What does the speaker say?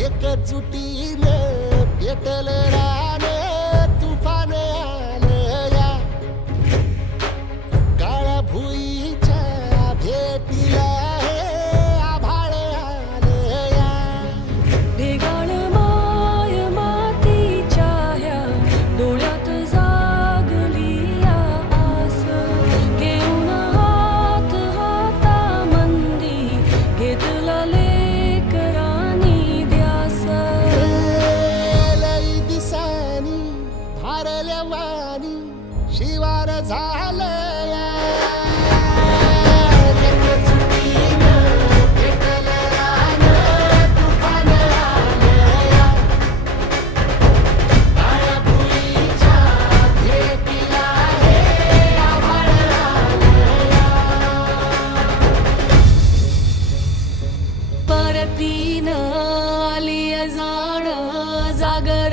एकजुटीने पेटलं रान तुफान आलं या काळ्या भुईच्या भेटीला हे आभाळ आलं या ढेगाळ माय मातीच्या ह्या डोळ्यात जागली या आस घेऊन हात हातामंदी घेतला लेकरांनी ध्यास लई दिसानी भारल्या वाणी शिवार झालं या एकजुटीनं पेटलं रान तुफान आलं या काळ्या भुईच्या भेटीला हे आभाळ आलं या परतीनं आली जाण जागर